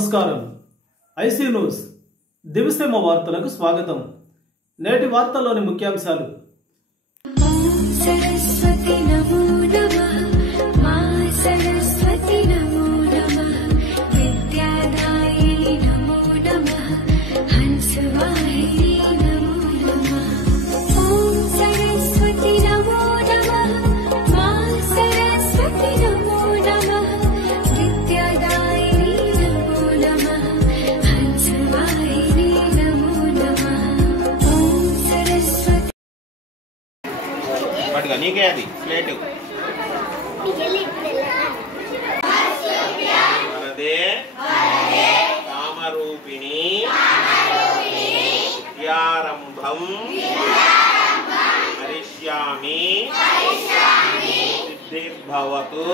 నమస్కారం. IC news దివిసేమ వార్తలకు స్వాగతం. నేటి వార్తల్లోని ముఖ్యాంశాలు. సరస్వతి నమో నమః, మా సరస్వతి నమో నమః, విద్యాదాయిని నమో నమః, హంసవాహిని నమో నమః. ఓం సరస్వతి నమో నమః, మా సరస్వతి నమో నమః, విద్యాదాయిని నమో నమః, హంసవాహిని నమో నమః. ఓం సరస్వతి పట్టుగా నీకే అది ప్లేటు వరదే కామరూపిణి విద్యారంభం కరిష్యామి సిద్ధిర్భవతు